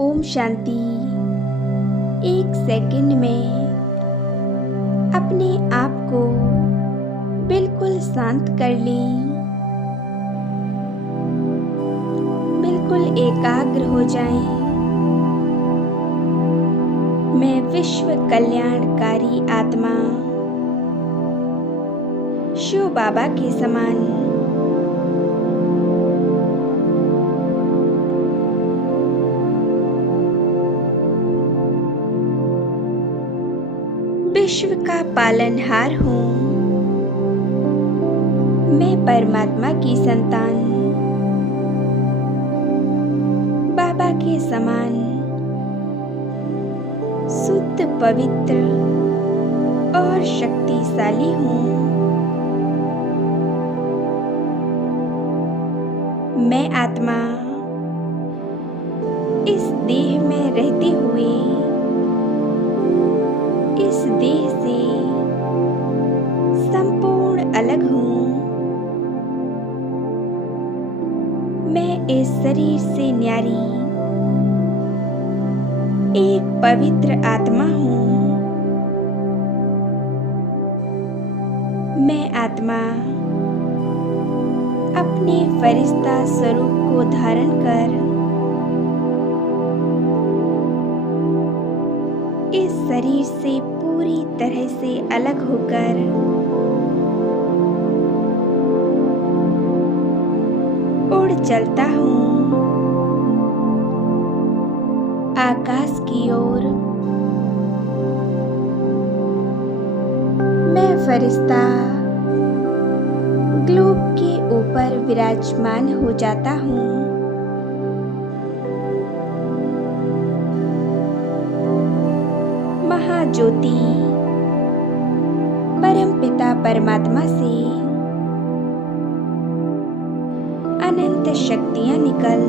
ओम शांति। एक सेकंड में अपने आप को बिल्कुल शांत कर लें। बिल्कुल एकाग्र हो जाएं। मैं विश्व कल्याणकारी आत्मा शिव बाबा के समान विश्व का पालनहार हूँ। मैं परमात्मा की संतान बाबा के समान शुद्ध, पवित्र और शक्तिशाली हूँ। मैं आत्मा इस देह में रहते हुए इस देह से संपूर्ण अलग हूँ। मैं इस शरीर से न्यारी एक पवित्र आत्मा हूँ। मैं आत्मा अपने फरिश्ता स्वरूप को धारण कर इस शरीर से पूरी तरह से अलग होकर उड़ चलता हूँ आकाश की ओर। मैं फरिश्ता ग्लोब के ऊपर विराजमान हो जाता हूँ। महाज्योति परमपिता परमात्मा से अनंत शक्तियाँ निकल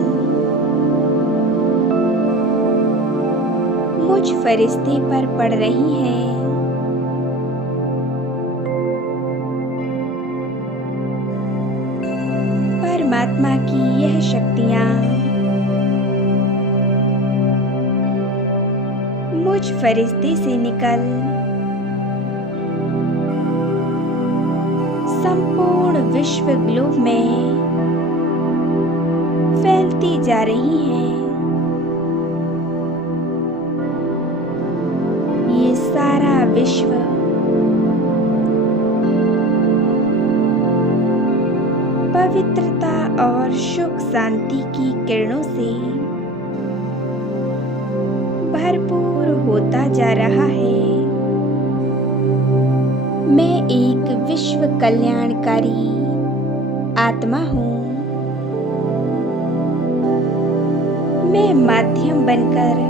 मुझ फरिश्ते पर पड़ रही हैं। परमात्मा की यह शक्तियाँ मुझ फरिश्ते से निकल संपूर्ण विश्व ग्लोब में फैलती जा रही हैं। ये सारा विश्व पवित्रता और सुख शांति की किरणों से भरपूर होता जा रहा है। मैं एक विश्व कल्याणकारी आत्मा हूँ। मैं माध्यम बनकर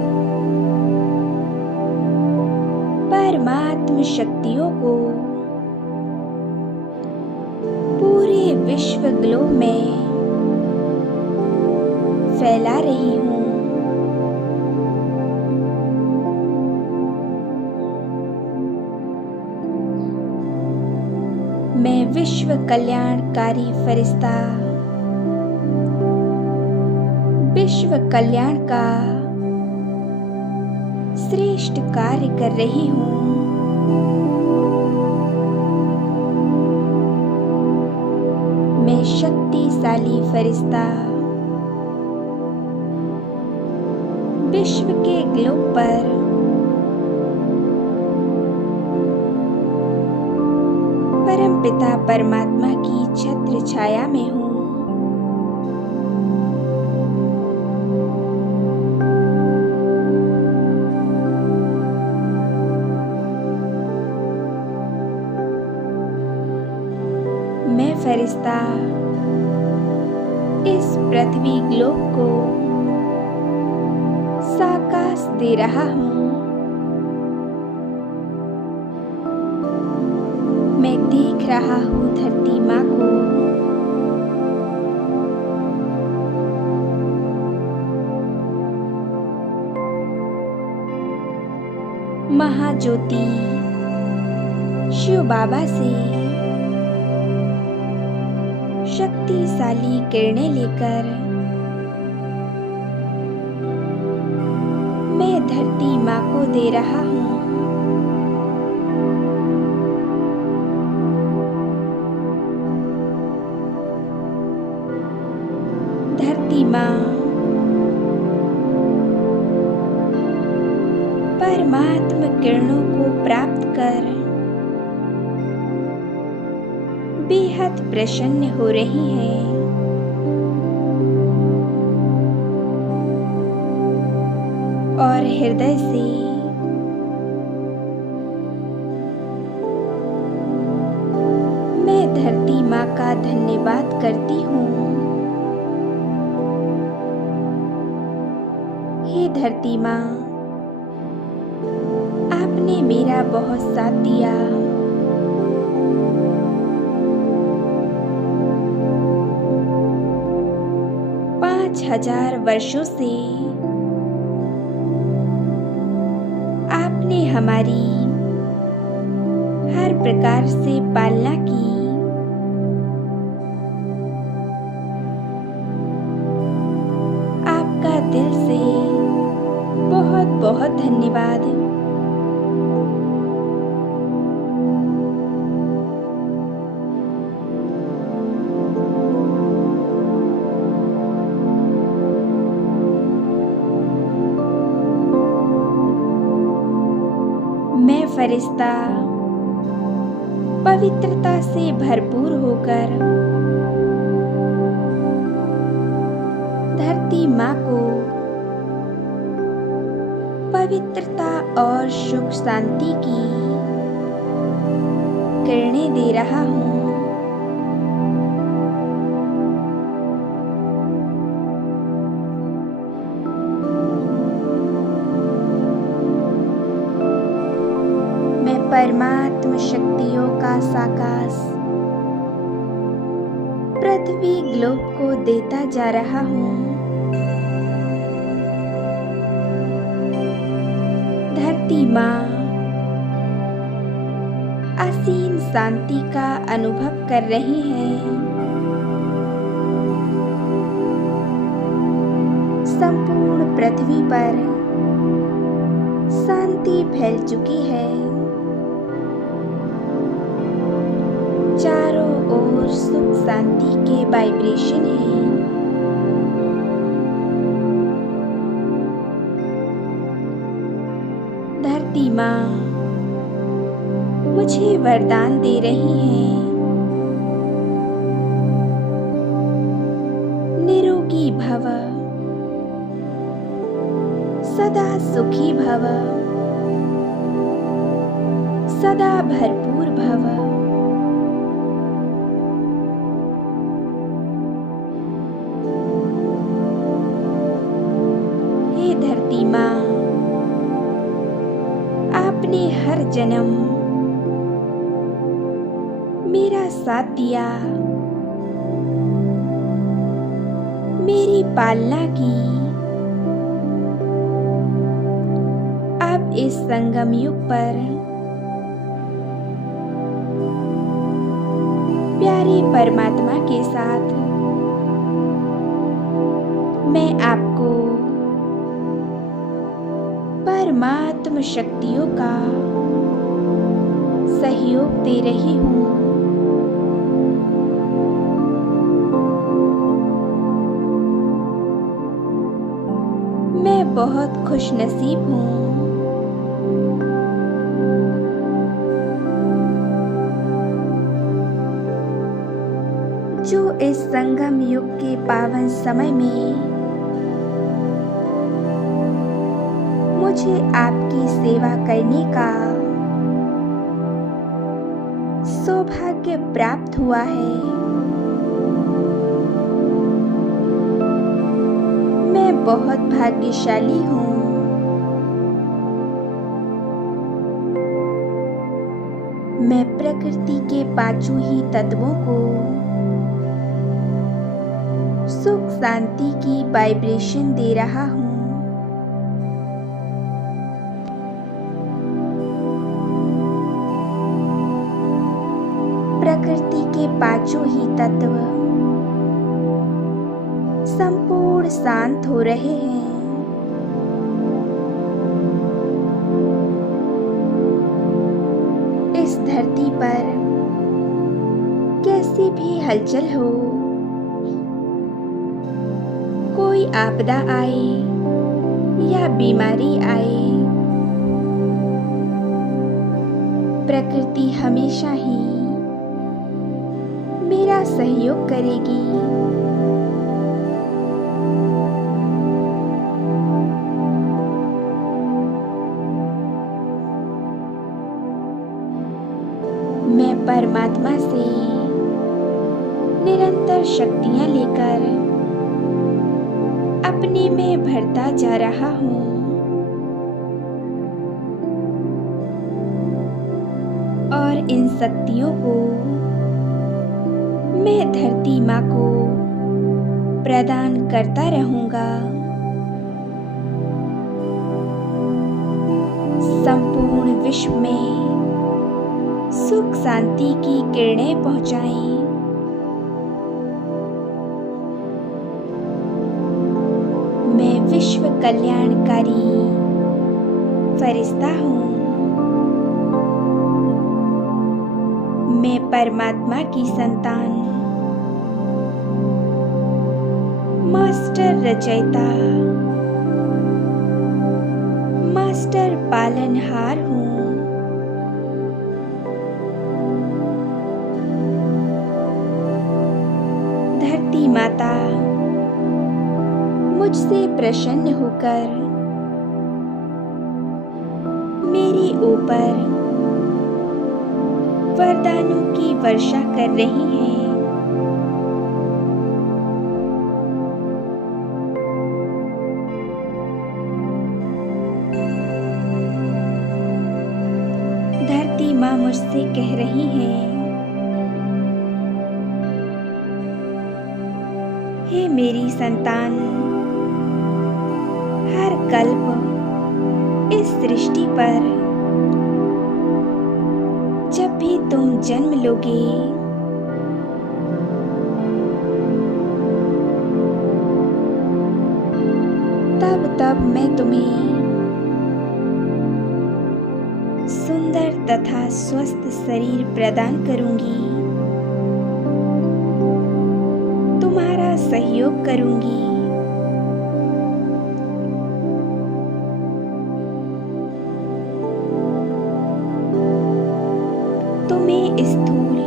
परमात्म शक्तियों को पूरे विश्व ग्लोब में फैला रही हूँ। मैं विश्व कल्याणकारी फरिश्ता विश्व कल्याण का श्रेष्ठ कार्य कर रही हूँ। मैं शक्तिशाली फरिश्ता विश्व के ग्लोब पर परमपिता परमात्मा की छत्र छाया में हूँ। मैं फरिश्ता इस पृथ्वी ग्लोब को साकाश दे रहा हूँ। मैं देख रहा हूँ धरती माँ को महाज्योति शिव बाबा से शक्तिशाली किरणें लेकर माँ को दे रहा हूँ। धरती माँ परमात्मा किरणों को प्राप्त कर बेहद प्रसन्न हो रही है। और हृदय से मैं धरती माँ का धन्यवाद करती हूँ। हे धरती माँ, आपने मेरा बहुत साथ दिया। पाँच 5000 वर्षों से आपने हमारी हर प्रकार से पालना की। आपका दिल से बहुत बहुत धन्यवाद। मैं फरिश्ता पवित्रता से भरपूर होकर धरती माँ को पवित्रता और सुख शांति की किरणें दे रहा हूँ। मैं परमात्मा शक्तियों का साकाश पृथ्वी ग्लोब को देता जा रहा हूँ। धरती माँ असीम शांति का अनुभव कर रही है। संपूर्ण पृथ्वी पर शांति फैल चुकी है। चारों ओर सुख शांति के वाइब्रेशन हैं। धरती माँ मुझे वरदान दे रही हैं। निरोगी भव, सदा सुखी भव, सदा भरपूर भव। हे धरती माँ, आपने हर जन्म मेरा साथ दिया, मेरी पालना की। अब इस संगम युग पर प्यारे परमात्मा के साथ मैं आपको परमात्मा शक्तियों का सहयोग दे रही हूँ। मैं बहुत खुशनसीब हूँ। जो इस संगम युग के पावन समय में मुझे आपकी सेवा करने का सौभाग्य प्राप्त हुआ है। मैं बहुत भाग्यशाली हूँ। मैं प्रकृति के पांचों ही तत्वों को सुख शांति की वाइब्रेशन दे रहा हूँ। प्रकृति के पांचों ही तत्व संपूर्ण शांत हो रहे हैं। हलचल हो, कोई आपदा आए या बीमारी आए, प्रकृति हमेशा ही मेरा सहयोग करेगी। मैं परमात्मा से निरंतर शक्तियां लेकर अपने में भरता जा रहा हूँ। और इन शक्तियों को मैं धरती माँ को प्रदान करता रहूंगा। संपूर्ण विश्व में सुख शांति की किरणें पहुंचाएं। मैं विश्व कल्याणकारी फरिश्ता हूँ। मैं परमात्मा की संतान, मास्टर रचयिता, मास्टर पालनहार हूँ। धरती माता मुझसे प्रसन्न होकर मेरे ऊपर वरदानों की वर्षा कर रही हैं। धरती माँ मुझसे कह रही हैं, हे मेरी संतान, हर कल्प इस सृष्टि पर जब भी तुम जन्म लोगे, तब मैं तुम्हें सुंदर तथा स्वस्थ शरीर प्रदान करूंगी, तुम्हारा सहयोग करूंगी। तुम्हें स्थूल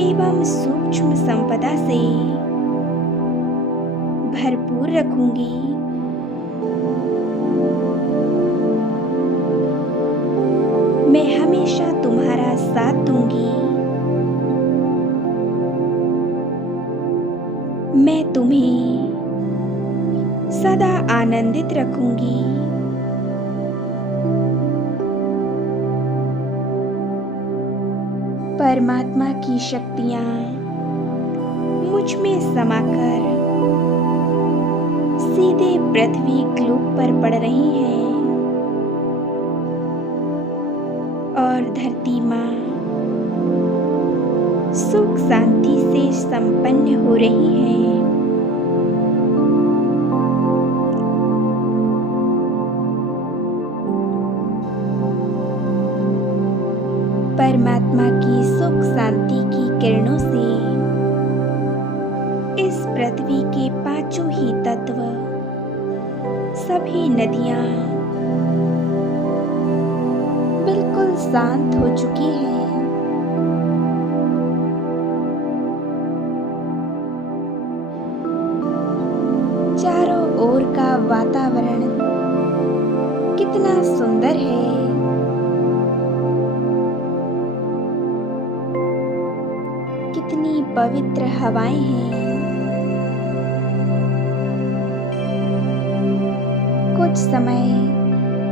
एवं सूक्ष्म संपदा से भरपूर रखूंगी। मैं हमेशा तुम्हारा साथ दूंगी। मैं तुम्हें सदा आनंदित रखूंगी। परमात्मा की शक्तियाँ मुझ में समाकर सीधे पृथ्वी ग्लोब पर पड़ रही हैं और धरती माँ सुख शांति से संपन्न हो रही हैं। परमात्मा की सुख शांति की किरणों से इस पृथ्वी के पांचों ही तत्व, सभी नदियां बिल्कुल शांत हो चुकी हैं। चारों ओर का वातावरण कितना सुंदर है। कितनी पवित्र हवाएं हैं। कुछ समय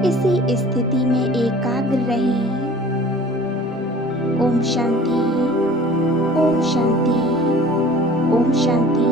इसी स्थिति में एकाग्र रहें। ओम शांति, ओम शांति, ओम शांति।